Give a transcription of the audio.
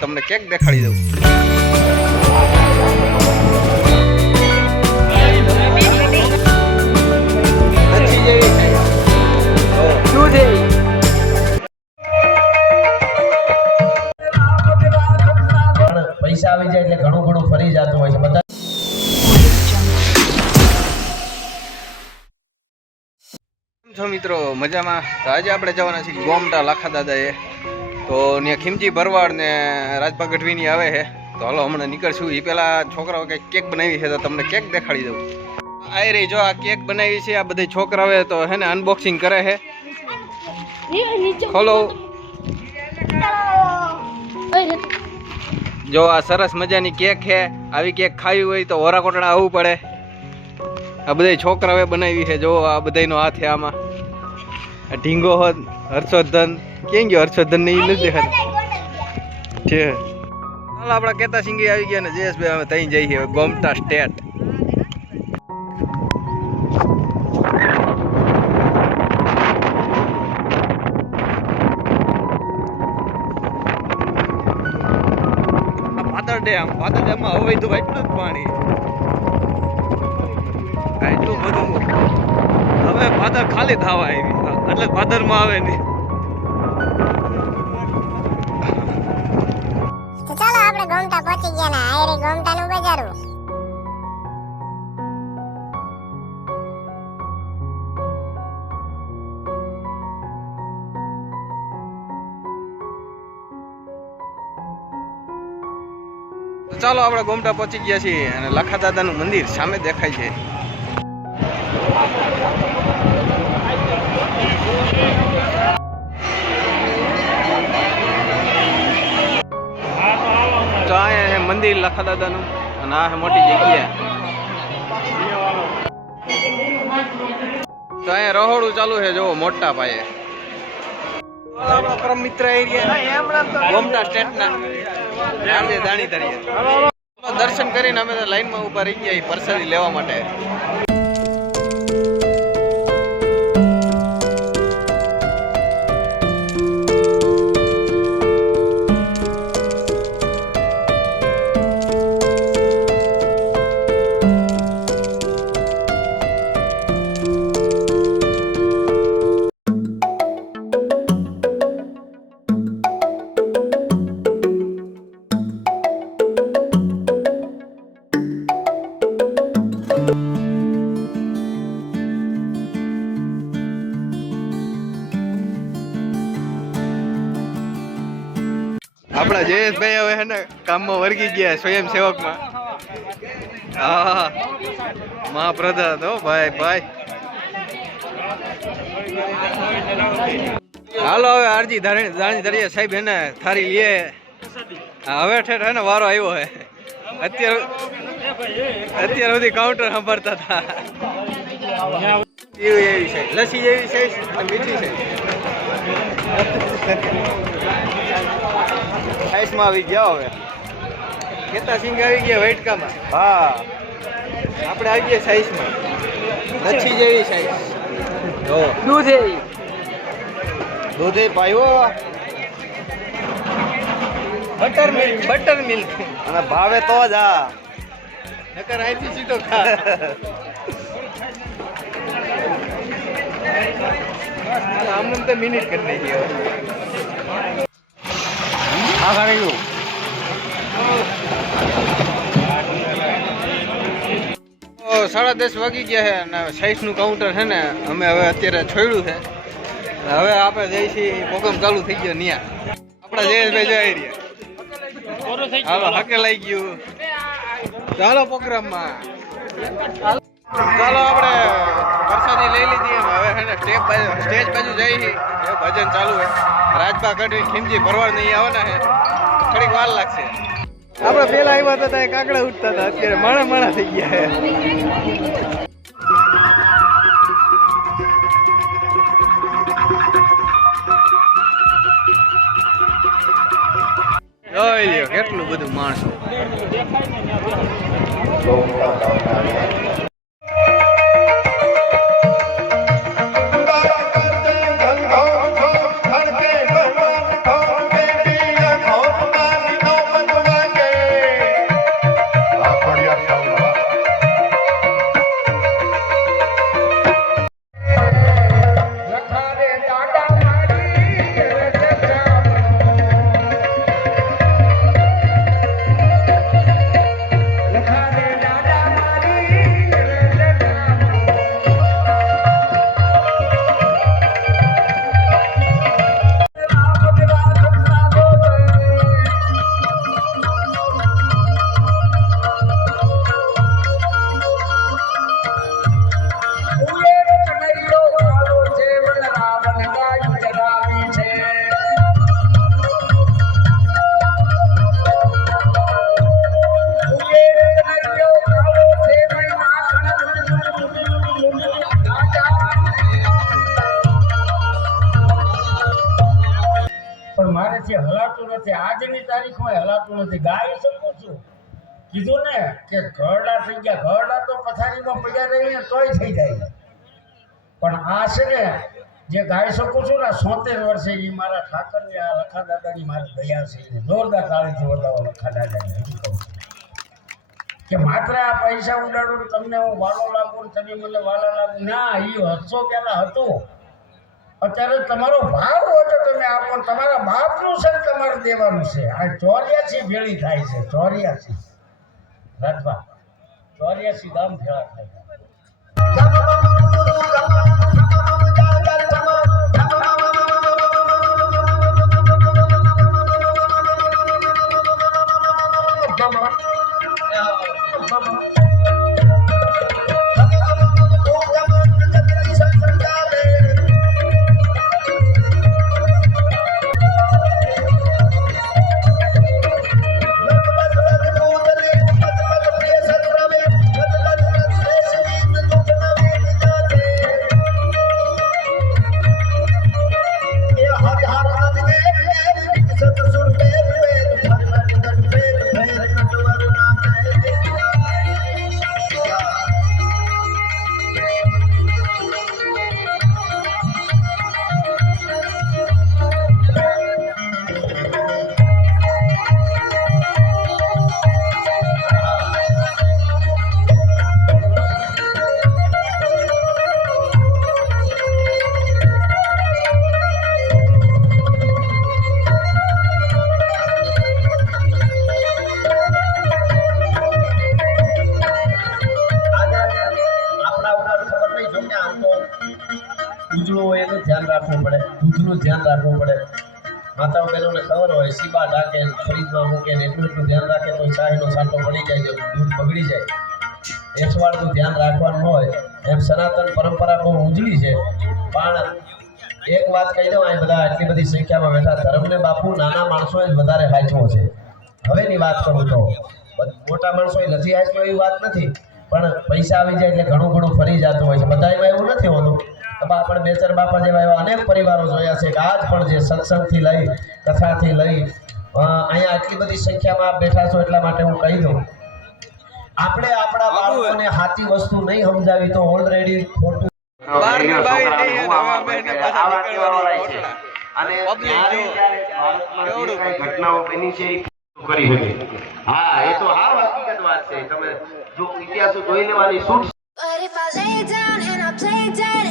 તમને કેક દેખાડી દઉં. લચ્છી જેવી છે. પણ પૈસા આવી જાય એટલે ઘણું ઘણું ફરી જતું હોય છે. બધા છો મિત્રો? મજામાં? તો આજે આપણે જવાના છીએ ગોમટા લાખા દાદાએ તો ત્યાં ખીમજી ભરવાડ ને રાજભા ગઢવીની આવે છે. તો હાલો, હમણાં નીકળશું. એ પેલા છોકરાઓ કંઈક કેક બનાવી છે, તો તમને કેક દેખાડી દઉં. આ રહી જો આ કેક બનાવી છે, આ બધા છોકરાઓએ તો હે ને અનબોક્સિંગ કરે છે. ખોલો. જો આ સરસ મજાની કેક છે. આવી કેક ખાવી હોય તો ઓરાકોટડા આવવું પડે. આ બધા છોકરાઓએ બનાવી છે. જો આ બધાનો હાથ છે આમાં. ઢીંગો હોત હર્ષોધન કેમ ગયો હર્ષવર્ધન ને નથી દેખાતું? છે. ચાલો આપણા કેતા સિંગી આવી ગયા ને જયેશભાઈ અમે તઈ જઈએ હવે ગોમટા સ્ટેટ પાતળ ડેમ પાતળ ડેમમાં હવે તો એટલું જ પાણી. એટલું બધું. હવે પાદર ખાલી થવા આવી. એટલે પાદરમાં આવે નહીં. ચાલો આપણે ગોમટા પહોંચી ગયા ને આયરે ચાલો આપણે ગોમટા પહોંચી ગયા છીએ અને લખા દાદાનું મંદિર સામે દેખાય છે. તો આ મંદિર લાખા દાદાનું અને આ મોટી જગ્યા. તો અહીંયા રહોડું ચાલુ છે જો મોટા પાયે. આપણા પરમ મિત્ર એરિયા ગોમટા સ્ટેટના. દાણી દર્શન કરીને અમે લાઈન લાઈનમાં ઊભા રહી ગયા પ્રસાદી લેવા માટે. આપણા જયેશભાઈ હવે હે ને કામમાં વર્ગી ગયા સ્વયં સેવકમાં. હા. મહાપ્રધાન હો ભાઈ ભાઈ. હાલો હવે આરજી દાણી ધરીએ. સાહેબ એને થારી લે. હા, હવે ઠેઠ હે ને વારો આવ્યો હે. અત્યાર અત્યાર સુધી કાઉન્ટર સંભાળતા હતા. એવી એવી છે? લસી એવી છે? મીઠી છે? સાઈઝમાં આવી ગયા હવે. કેતા સિંગ આવી ગયા વાઇટકામાં? હા. આપણે આવી ગયા સાઈઝમાં લચ્છી જેવી સાઈઝ જો. દૂધ એવી દૂધ એ પાયો બટર મિલ્ક. Butter milk. અને ભાવે તો જ આ. નકર અહીંથી સીધો ખા. આમને તો મિનિટ કરી નાખી હવે. સાડા દસ વાગી ગયા છે અને સાઈઝનું કાઉન્ટર છે ને, અમે હવે અત્યારે છોડ્યું છે. હવે આપણે જઈ છીએ પ્રોગ્રામ ચાલુ થઈ ગયો ન્યા. આપણા જયેશભાઈ જઈ રહ્યા. હાલો, હકે લઈ ગયું. ચાલો પ્રોગ્રામમાં ચાલો આપણે પ્રસાદી લઈ લીધી એમ હવે છે ને સ્ટેપ સ્ટેજ બાજુ જઈ એ ભજન ચાલુ હોય. રાજભા કઢવી, ખીમજી ભરવાડ નહીં આવવાના છે. થોડીક વાર લાગશે. આપણે પેલા આવ્યા હતા કાકડા ઉઠતા હતા. અત્યારે માણા માણા થઈ ગયા થતું નથી. ગાઈ શકું છું. કીધું ને કે ઘરડા થઈ ગયા. ઘરડા તો પથારીમાં પડ્યા રહીને તોય થઈ જાય. પણ આ છે ને, જે ગાઈ શકું છું ને સોતેર વર્ષે એ મારા ઠાકરની આ લખા દાદાની મારી દયા છે. એને જોરદાર તાળીથી વધાવો લખા દાદાની, હજી કહું છું. કે માત્ર આ પૈસા ઉડાડું તમને હું વાલો લાગુ તમે મને વાલા લાગુ. ના એ હસો પહેલા હતું. અત્યારે તમારો ભાવ હતો તમે આપો તમારા બાપનું છે તમારે દેવાનું છે. આ ચોર્યાસી ભેળી થાય છે, ચોર્યાસી. રાજભા, ચોર્યાસી ગામ ભેળા થાય દૂધનું ધ્યાન રાખવું પડે. માતાઓ બહેનોને ખબર હોય, સીબા ઢાકે ફ્રીજમાં મૂકે ને એટલું એટલું ધ્યાન રાખે તો ચાહીનો સાટો પડી જાય તો દૂધ બગડી જાય. એસવાળનું ધ્યાન રાખવાનું હોય, એમ સનાતન પરંપરા બહુ ઉજળી છે. પણ એક વાત કહી દઉં, અહીં બધા આટલી બધી સંખ્યામાં બેઠા, ધર્મને બાપુ નાના માણસોએ જ વધારે હાચવો છે. હવેની વાત કરું તો મોટા માણસોએ નથી હાચવો એવી વાત નથી. પણ પૈસા આવી જાય એટલે ઘણું ઘણું ફરી જતું હોય છે. બધામાં એવું નથી હોતું. તો આપણે બેચર બાપા જેવા એવા અનેક પરિવારો જોયા છે કે આજ પણ જે સત્સંગથી લઈ કથાથી લઈ અહીંયા આટલી બધી સંખ્યામાં બેઠા છો એટલા માટે હું કહી દઉં. આપણે આપણા. બાળકોને સાચી વસ્તુ નહીં સમજાવી તો ઓલરેડી ખોટું ઘટનાઓ બની છે કરી શકે. હા એ તો હાવ હકીકત વાત છે. તમે જો ઇતિહાસો જોઈ લેવાની છૂટ But if I lay down and I play dead